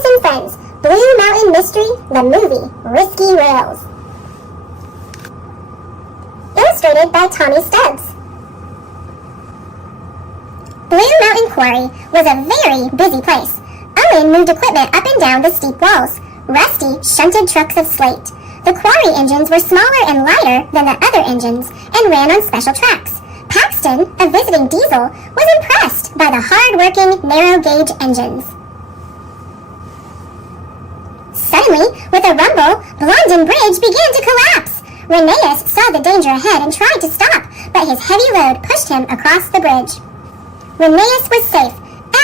Thomas and Friends, Blue Mountain Mystery, the movie, Risky Rails. Illustrated by Tommy Stubbs. Blue Mountain Quarry was a very busy place. Owen moved equipment up and down the steep walls. Rusty shunted trucks of slate. The quarry engines were smaller and lighter than the other engines and ran on special tracks. Paxton, a visiting diesel, was impressed by the hard-working, narrow-gauge engines. Suddenly, with a rumble, Blondin Bridge began to collapse. Rheneas saw the danger ahead and tried to stop, but his heavy load pushed him across the bridge. Rheneas was safe.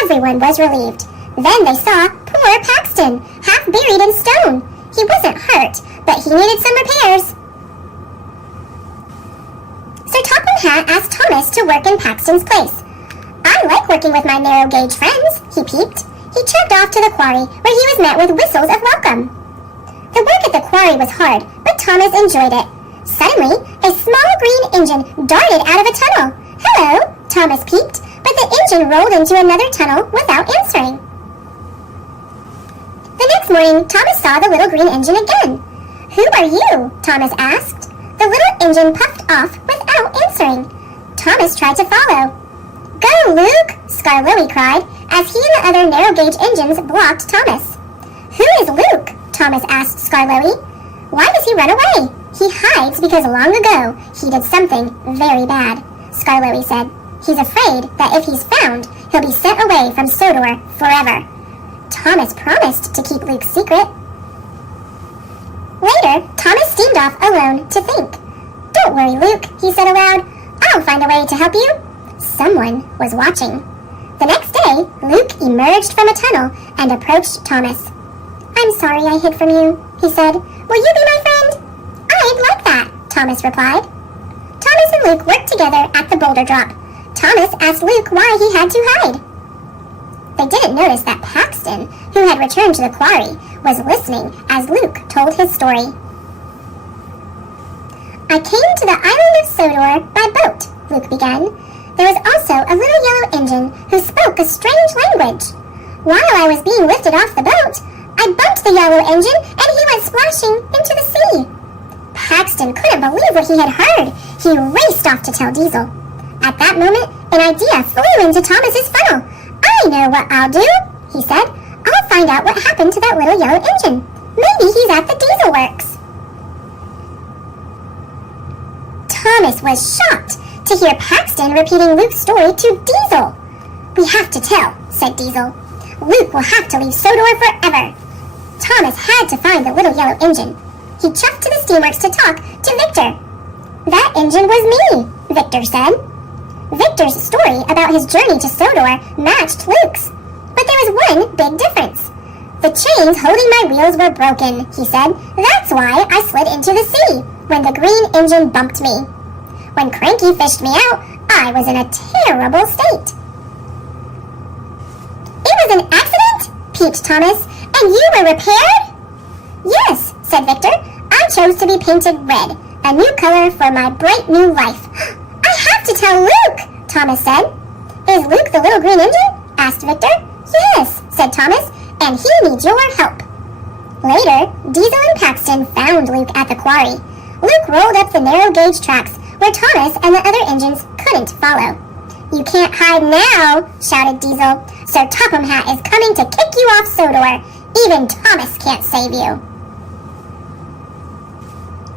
Everyone was relieved. Then they saw poor Paxton, half buried in stone. He wasn't hurt, but he needed some repairs. Sir Topham Hatt asked Thomas to work in Paxton's place. "I like working with my narrow-gauge friends," he peeped. He checked off to the quarry, where he was met with whistles of welcome. The work at the quarry was hard, but Thomas enjoyed it. Suddenly, a small green engine darted out of a tunnel. "Hello," Thomas peeped, but the engine rolled into another tunnel without answering. The next morning, Thomas saw the little green engine again. "Who are you?" Thomas asked. The little engine puffed off without answering. Thomas tried to follow. "Go, Luke!" Skarloey cried, as he and the other narrow-gauge engines blocked Thomas. "Who is Luke?" Thomas asked Skarloey. "Why does he run away?" "He hides because long ago he did something very bad," Skarloey said. "He's afraid that if he's found, he'll be sent away from Sodor forever." Thomas promised to keep Luke's secret. Later, Thomas steamed off alone to think. "Don't worry, Luke," he said aloud. "I'll find a way to help you." Someone was watching. The next day, Luke emerged from a tunnel and approached Thomas. "I'm sorry I hid from you," he said. "Will you be my friend?" "I'd like that," Thomas replied. Thomas and Luke worked together at the boulder drop. Thomas asked Luke why he had to hide. They didn't notice that Paxton, who had returned to the quarry, was listening as Luke told his story. "I came to the island of Sodor by boat," Luke began. "There was also a little yellow engine who spoke a strange language. While I was being lifted off the boat, I bumped the yellow engine and he went splashing into the sea." Paxton couldn't believe what he had heard. He raced off to tell Diesel. At that moment, an idea flew into Thomas's funnel. "I know what I'll do," he said. "I'll find out what happened to that little yellow engine. Maybe he's at the Diesel Works." Thomas was shocked to hear Paxton repeating Luke's story to Diesel. "We have to tell," said Diesel. "Luke will have to leave Sodor forever." Thomas had to find the little yellow engine. He chucked to the steamworks to talk to Victor. "That engine was me," Victor said. Victor's story about his journey to Sodor matched Luke's. But there was one big difference. "The chains holding my wheels were broken," he said. "That's why I slid into the sea when the green engine bumped me. When Cranky fished me out, I was in a terrible state." "It was an accident?" peeped Thomas. "And you were repaired?" "Yes," said Victor. "I chose to be painted red, a new color for my bright new life." "I have to tell Luke," Thomas said. "Is Luke the little green engine?" asked Victor. "Yes," said Thomas, "and he needs your help." Later, Diesel and Paxton found Luke at the quarry. Luke rolled up the narrow gauge tracks where Thomas and the other engines couldn't follow. "You can't hide now," shouted Diesel. "Sir Topham Hatt is coming to kick you off Sodor. Even Thomas can't save you."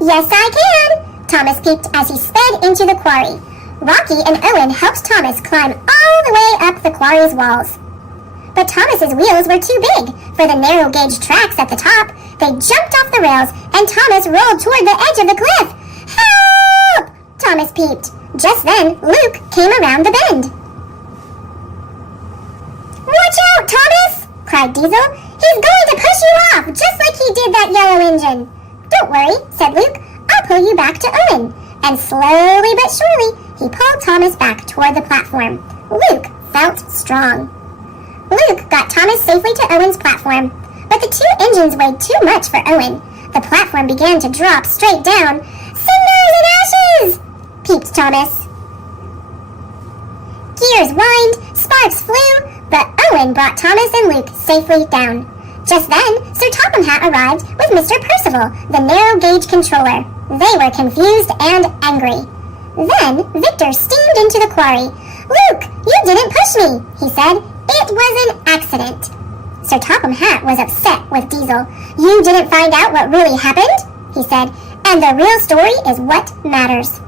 "Yes, I can," Thomas peeped as he sped into the quarry. Rocky and Owen helped Thomas climb all the way up the quarry's walls. But Thomas's wheels were too big for the narrow gauge tracks at the top. They jumped off the rails and Thomas rolled toward the edge of the cliff. "Help!" Thomas peeped. Just then, Luke came around the bend. "Watch out, Thomas!" cried Diesel. "He's going to push you off, just like he did that yellow engine." "Don't worry," said Luke. "I'll pull you back to Owen." And slowly but surely, he pulled Thomas back toward the platform. Luke felt strong. Luke got Thomas safely to Owen's platform, but the two engines weighed too much for Owen. The platform began to drop straight down. "Cinders and ashes!" peeped Thomas. Gears whined, sparks flew, but Owen brought Thomas and Luke safely down. Just then, Sir Topham Hatt arrived with Mr. Percival, the narrow-gauge controller. They were confused and angry. Then Victor steamed into the quarry. "Luke, you didn't push me," he said. "It was an accident." Sir Topham Hatt was upset with Diesel. "You didn't find out what really happened," he said, "and the real story is what matters."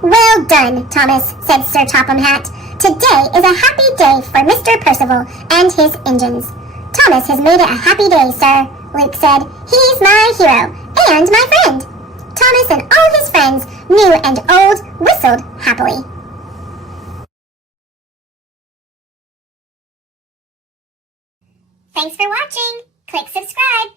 "Well done, Thomas," said Sir Topham Hatt. "Today is a happy day for Mr. Percival and his engines." "Thomas has made it a happy day, sir," Luke said. "He's my hero and my friend." Thomas and all his friends, new and old, whistled happily. Thanks for watching. Click subscribe